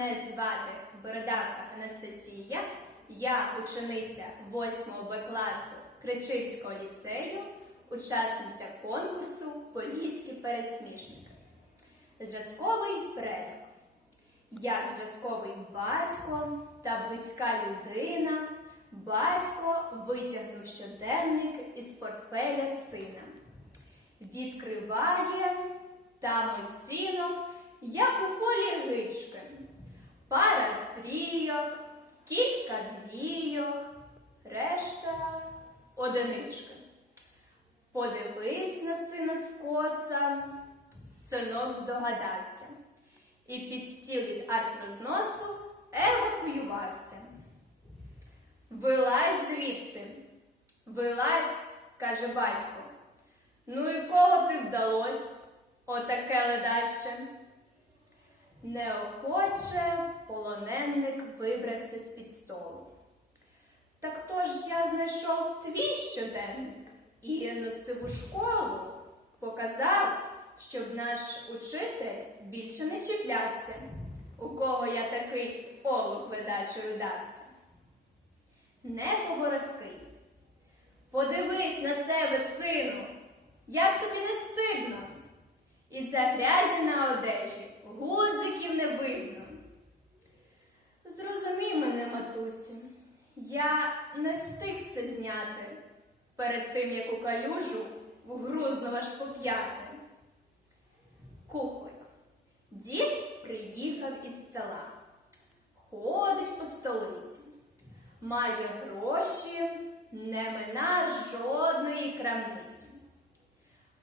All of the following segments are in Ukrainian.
Мене звати Бородавка Анастасія. Я учениця 8 Б класу Кричильського ліцею, учасниця конкурсу Поліський пересмішник. Зразковий предок. Як зразковий батько та близька людина, батько витягнув щоденник із портфеля сина. Відкриває там оцінок, як у полі гички. Пара трійок, кілька двійок, решта одинички. Подивився на сина скоса, синок здогадався. І під стіл від артрозносу евакуювався. Вилазь звідти, вилазь, каже батько. Ну і кого ти вдалось, отаке ледаще? Неохоче полоненник вибрався з-під столу. Так то ж я знайшов твій щоденник і носив у школу, показав, щоб наш учитель більше не чіплявся, у кого я такий олух ледачою дався. Неповоротки. Подивись на себе, сину, як тобі не стидно. Із-за грязі на одежі гудзиків не видно. Зрозумій мене, матусю, я не встиг все зняти перед тим, як у калюжу вгрузнув аж поп'яти. Кухлик. Дід приїхав із села, ходить по столиці, має гроші, не мина жодної крамниці.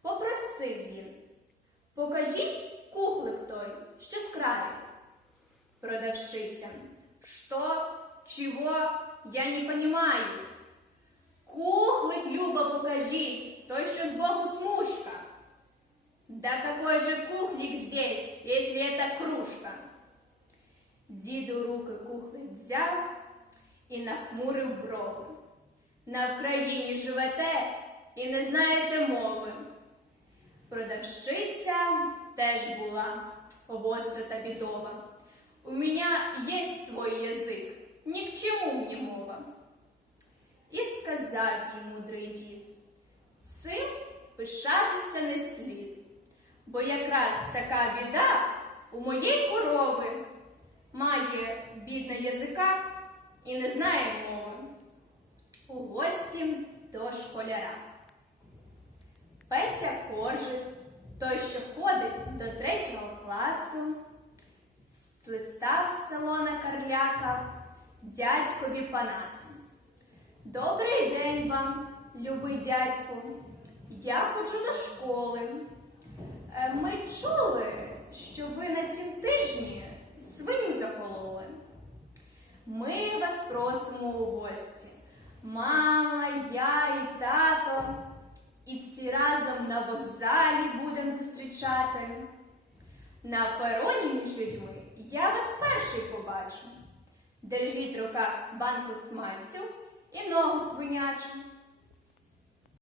Попросив він, покажіть кухлик той, що з краю. Продавщиця, что, чего, я не понимаю. Кухлик, Люба, покажіть, той, що збоку смужка. Да какой же кухлик здесь, если это кружка? Дід у руки кухлик взяв і нахмурив брови. На Вкраїні живете і не знаєте мови. Продавщиця теж була востра та бідова. У меня есть свой язик, чему мне мова. І сказав їй мудрий дід, цим пишатися не слід, бо якраз така біда у моєї корови має бідна язика і не знає мови. У гості до школяра. Петя Коржик, той, що ходить до третього класу, листав село на Карляка дядькові Панасу. Добрий день вам, любий дядьку. Я ходжу до школи. Е, Ми чули, що ви на цім тижні свиню закололи. Ми вас просимо у гості. Мама, я і тато. І всі разом на вокзалі будемо зустрічати. На пероні між людьми я вас перший побачу. Держіть рука банку смальцю і ногу свинячу.